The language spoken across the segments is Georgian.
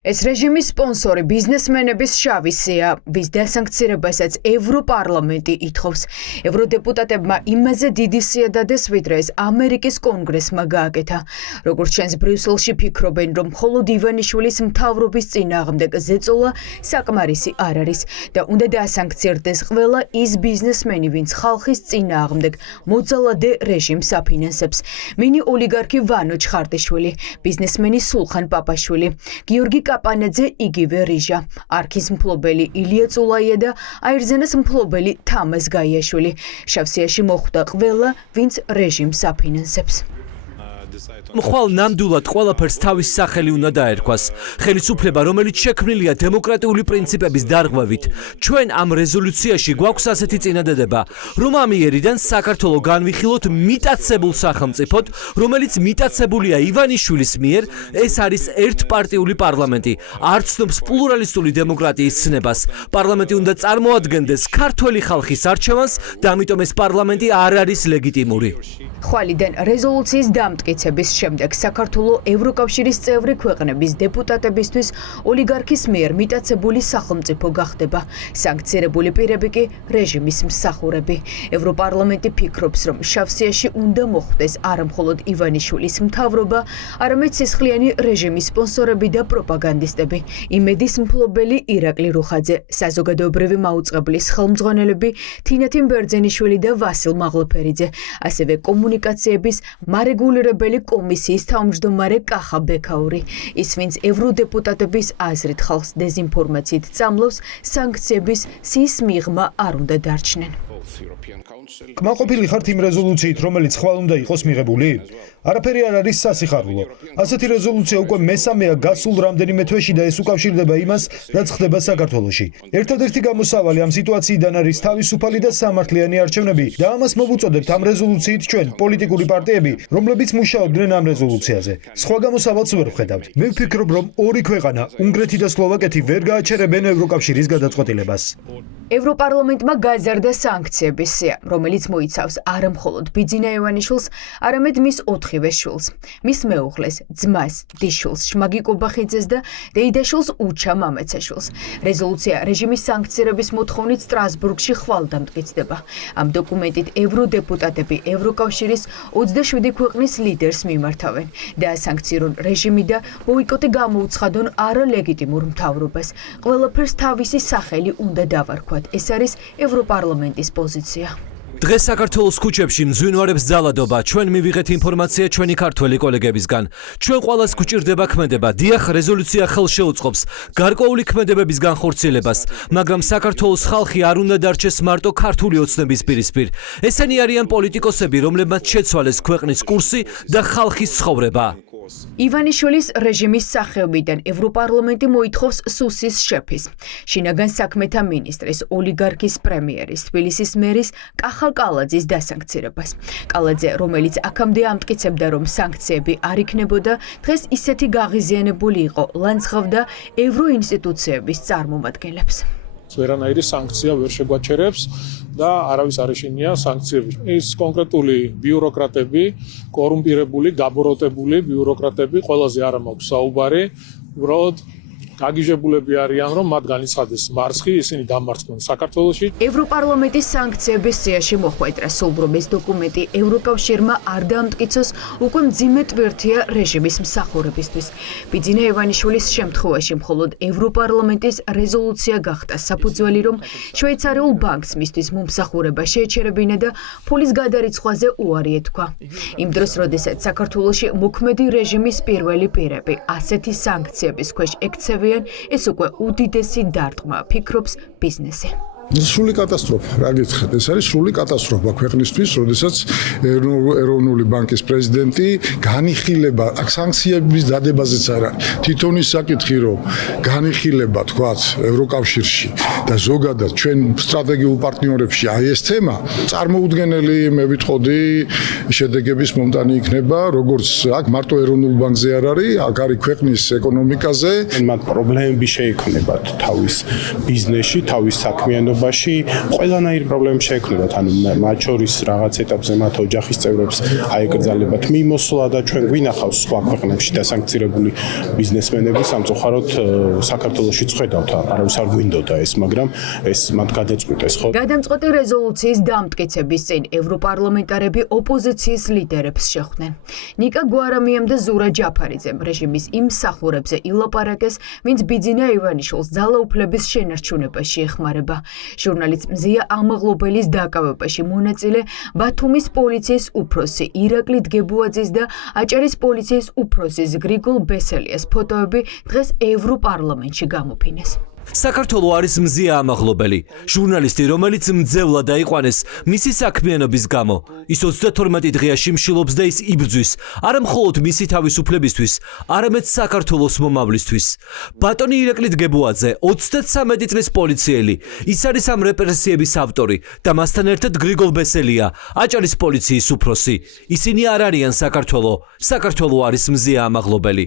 ეს რეჟიმის სპონსორი ბიზნესმენების შავი სია, ვის დასანქცირებასაც ევროპარლამენტი ითხოვს. ევროდეპუტატებმა იმაზე დიდი სია დადეს, ვიდრე ეს ამერიკის კონგრესმა გააკეთა. როგორც ჩანს, ბრიუსელში ფიქრობენ, რომ მხოლოდ ივანიშვილის მთავრობის წინააღმდეგ ზეწოლა საკმარისი არ არის და უნდა დაასანქცირდეს ყველა ის ბიზნესმენი, ვინც ხალხის წინააღმდეგ მოძალადე რეჟიმს აფინანსებს. მინი ოლიგარქი ვანო ჩხარტიშვილი, ბიზნესმენი სულხან პაპაშვილი, გიორგი კაპანაძე იგივე რიჟა, არქის მფლობელი ილია წულაია და აირზენას მფლობელი თამაზ გაიაშვილი. შავსიაში მოხვდა ყველა, ვინც რეჟიმს აფინანსებს. მხოლ ნამდვილად ყველაფერს თავის სახელი უნდა დაერქვას. ხელისუფლება, რომელიც შექმნილია დემოკრატიული პრინციპების დარღვევით, ჩვენ ამ რეზოლუციაში გვაქვს ასეთი წინადადება, რომ ამ იერიდან საქართველოს განვიხილოთ მიტაცებულ სახელმწიფოდ, რომელიც მიტაცებულია ივანიშვილის მიერ, ეს არის ერთპარტიული პარლამენტი, არ ცნობს პლურალისტური დემოკრატიის ცნებას. პარლამენტი უნდა წარმოადგენდეს ქართველი ხალხის არჩევანს და ამიტომ ეს პარლამენტი არ არის ლეგიტიმური. ხვალიდან რეზოლუციის დამტკიცების შემდეგ საქართველოს ევროკავშირის წევრი ქვეყნების დეპუტატებისთვის ოლიგარქის მიერ მიტაცებული სახელმწიფო გახდება. სანქცირებული პირები კი რეჟიმის მსახურები. ევროპარლამენტი ფიქრობს, რომ შავსიაში უნდა მოხვდეს არა მხოლოდ ივანიშვილის მთავრობა, არამედ სისხლიანი რეჟიმის სპონსორები და პროპაგანდისტები. იმედის მფლობელი ირაკლი რუხაძე, საზოგადოებრივი მაუწყებლის ხელმძღვანელები თინათინ ბერძენიშვილი და ვასილ მაღლაფერიძე, ასევე კომუნიკაციების მარეგულირებელი კომისიის თავმჯდომარე კახა ბექაური. ის, ვინც ევროდეპუტატების აზრით ხალხს დეზინფორმაციით წამლავს, სანქციების სიის მიღმა არ უნდა დარჩნენ. კმაყოფილი ხართ იმ რეზოლუციით, რომელიც ხვალ უნდა იყოს მიღებული? არაფერი არ არის სასიხარულო. ასეთი რეზოლუცია უკვე მესამეა გასულ რამდენიმე თვეში და ეს უკავშირდება იმას, რაც ხდება საქართველოში. ერთადერთი გამოსავალი ამ სიტუაციიდან არის თავისუფალი და სამართლიანი არჩევნები და ამას მოვუწოდებთ ამ რეზოლუციით ჩვენ, პოლიტიკური პარტიები, რომლებიც მუშაობდნენ ამ რეზოლუციაზე. სხვა გამოსავალს ვერ ვხედავთ. მე ვფიქრობ, რომ ორი ქვეყანა, უნგრეთი და სლოვაკეთი ვერ გააჩერებენ ევროკავშირის გადაწყვეტილებას. ევროპარლამენტმა გაზარდა სანქციების სია, რომელიც მოიცავს არა მხოლოდ ბიძინა ივანიშვილს, არამედ მის ოთხივე შვილს, მის მეუღლეს, ძმას, დიშვილს, შმაგი კობახიძეს და დეიდაშვილს უჩა მამაცაშვილს. რეზოლუცია რეჟიმის სანქცირების მოთხოვნით სტრასბურგში ხვალ დამტკიცდება. ამ დოკუმენტით ევროდეპუტატები ევროკავშირის 27 ქვეყნის ლიდერს მიმართავენ და ასანქცირონ რეჟიმი და ბოიკოტი გამოუცხადონ არალეგიტიმურ მთავრობას. ყველაფერს თავისი სახელი უნდა დავარქვათ. ეს არის ევროპარლამენტის პოზიცია. დღეს საქართველოს ქუჩებში მძვინვარებს ძალადობა. ჩვენ მივიღეთ ინფორმაცია ჩვენი ქართველი კოლეგებისგან. ჩვენ ყველას გვჭირდება ქმედება. დიახ, რეზოლუცია ხელს შეუწყობს გარკვეული ქმედებების განხორციელებას, მაგრამ საქართველოს ხალხი არ უნდა დარჩეს მარტო ქართული ოცნების პირისპირ. ესენი არიან პოლიტიკოსები, რომლებმაც შეცვალეს ქვეყნის კურსი და ხალხის ცხოვრება. ივანიშვილის რეჟიმის სახეობიდან ევროპარლამენტი მოითხოვს სუსის შეფის, შინაგან საქმეთა მინისტრის, ოლიგარქის პრემიერის, თბილისის მერის კახა კალაძის დასანქცირებას. კალაძე, რომელიც აქამდე ამტკიცებდა, რომ სანქციები არ იქნებოდა, დღეს ისეთი გაღიზიანებული იყო, ლანძღავდა ევროინსტიტუციების წარმომადგენლებს. ვერანაირი სანქცია ვერ შეგვაჩერებს და არავის არ ეშინია სანქციები. ეს კონკრეტული ბიუროკრატები, კორუმპირებული, გაბოროტებული ბიუროკრატები ყველაზე არ მაქვს საუბარი, უბრალოდ გაგიჟებულები არიან, რომ მათ განიცხადეს მარცხი, ისინი დამარცხდნენ საქართველოში. ევროპარლამენტის სანქციების სიაში მოხვედრა, სულ რომ ეს დოკუმენტი ევროკავშირმა არ დაამტკიცოს, უკვე მძიმე ტვირთია რეჟიმის მსახურებისთვის. ბიძინა ივანიშვილის შემთხვევაში მხოლოდ ევროპარლამენტის რეზოლუცია გახდა საფუძველი, რომ შვეიცარიულ ბანკს მისთვის მომსახურება შეეჩერებინა და ფულის გადარიცხვაზე უარი ეთქვა. იმ დროს, როდესაც საქართველოში მოქმედი რეჟიმის პირველი პირები ასეთი სანქციების ქვეშ ექცევიან, ეს უკვე უდიდესი დარტყმა, ფიქრობს ბიზნესი. სრული კატასტროფა, რა გითხრათ, ეს არის სრული კატასტროფა ქვეყნისთვის, როდესაც ეროვნული ბანკის პრეზიდენტი განიხილება სანქციების დადებაზეც არ არის. თვითონის საკითხი, რომ განიხილება, თქვათ, ევროკავშირში და ზოგადად ჩვენ სტრატეგიულ პარტნიორებში აი ეს თემა წარმოუდგენელი მე ვიტყოდი შედეგების მომტანი იქნება, როგორც აქ მარტო ეროვნულ ბანკზე არ არის, აქ არის ქვეყნის ეკონომიკაზე. მათ პრობლემები შეექმნებათ თავის ბიზნესში, თავის საქმიანობაში, ყველანაირი პრობლემები შეექმნებათ, ანუ მათ შორის რაღაც ეტაპზე მათ ოჯახის წევრებს აეკრძალებათ მიმოსვლა და ჩვენ გვინახავს სხვა ქვეყნებში დასანქცირებული ბიზნესმენები სამწუხაროდ საქართველოში წვედავთ, არავის არ გვინდოდა ეს, მაგრამ ეს მათ გადაწყვიტეს, ხო? გადამწყვეტი რეზოლუციის დამტკიცების წინ ევროპარლამენტარები ოპოზიციის ლიდერებს შეხვდნენ. ნიკა გვარამიამ და ზურა ჯაფარიძემ რეჟიმის იმ მსახურებზე ილაპარაკეს, ვინც ბიძინა ივანიშვილს ძალაუფლების შენარჩუნებაში ეხმარება. ჟურნალისტ მზია ამაღლობელის დაკავებაში მონაწილე ბათუმის პოლიციის უფროსი ირაკლი დგებუაძის და აჭარის პოლიციის უფროსის გრიგოლ ბესელიას ფოტოები დღეს ევროპარლამენტში გამოფინეს. საქართველო არის მზია ამაღლობელი, ჟურნალისტი, რომელიც მძევლად დაიყვანეს მისი საქმიანობის გამო. ის 32 დღეა შიმშილობს და ის იბრძვის, არა მხოლოდ მისი თავისუფლებისთვის, არამედ საქართველოს მომავლისთვის. ბატონი ირაკლი დგებუაძე, 33 წლის პოლიციელი, ის არის ამ რეპრესიების ავტორი და მასთან ერთად გრიგოლ ბესელია, აჭარის პოლიციის უფროსი. ისინი არ არიან საქართველო, საქართველო არის მზია ამაღლობელი.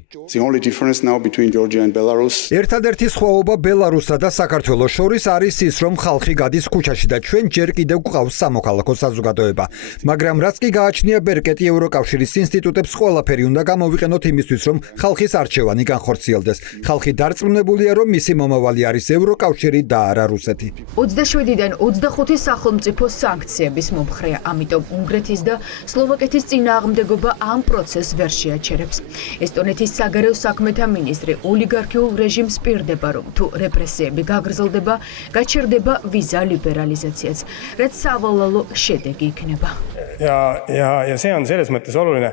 ერთადერთი სხვაობა ბელარუსსა და საქართველოს შორის არის ის, რომ ხალხი გადის ქუჩაში და ჩვენ ჯერ კიდევ გვყავს სამოქალაქო საზოგადოება. მაგრამ რაც კი გააჩნია ბერკეტი ევროკავშირის ინსტიტუტებს ყველაფერი უნდა გამოვიყენოთ იმისთვის, რომ ხალხის არჩევანი განხორციელდეს. ხალხი დარწმუნებულია, რომ მისი მომავალი არის ევროკავშირი და არა რუსეთი. 27-დან 25 სახელმწიფო სანქციების მომხრეა, ამიტომ უნგრეთის და სლოვაკეთის წინააღმდეგობა ამ პროცესს ვერ შეაჩერებს. ესტონეთის საგარეო საქმეთა მინისტრი ოლიგარქიულ რეჟიმს პირდება, რომ თუ რეპრესიები გაგრძელდება, გაჩერდება ვიზა ლიბერალიზაციაც, რაც სავალალო შედეგი იქნება. Ja see on selles mõttes oluline.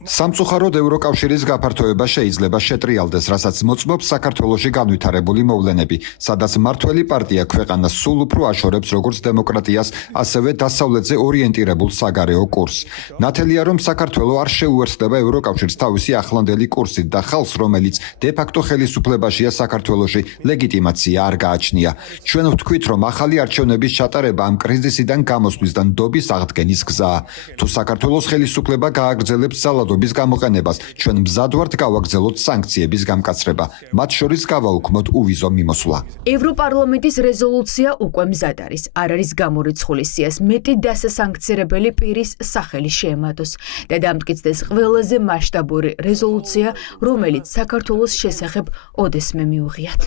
სამწუხაროდ ევროკავშირის გაფართოება შეიძლება შეტრიალდეს, რასაც მოწმობს საქართველოში განვითარებული მოვლენები, სადაც მმართველი პარტია ქვეყანას სულ უფრო აშორებს როგორც დემოკრატიას, ასევე დასავლეთზე ორიენტირებულ საგარეო კურსს. ნათელია, რომ საქართველო არ შეუერთდება ევროკავშირს თავისი ახლანდელი კურსით და ხალხს, რომელიც დე-ფაქტო ხელისუფლებაშია საქართველოში, ლეგიტიმაცია არ გააჩნია. ჩვენ ვთქვით, რომ ახალი არჩევნების ჩატარება ამ კრიზისიდან გამოსვლის და ნდობის აღდგენის გზაა. თუ საქართველოს ხელისუფლება გააგრძელებს ძალადობის გამოყენებას, ჩვენ მზად ვართ გავაგრძელოთ სანქციების გამკაცრება, მათ შორის გავაუქმოთ უვიზო მიმოსვლა. ევროპარლამენტის რეზოლუცია უკვე მზად არის. არ არის გამორიცხული სიას მეტი დასასანქცირებელი პირის სახელი შეემატოს და დამტკიცდეს ყველაზე მასშტაბური რეზოლუცია, რომელიც საქართველოს შესახებ ოდესმე მიუღიათ.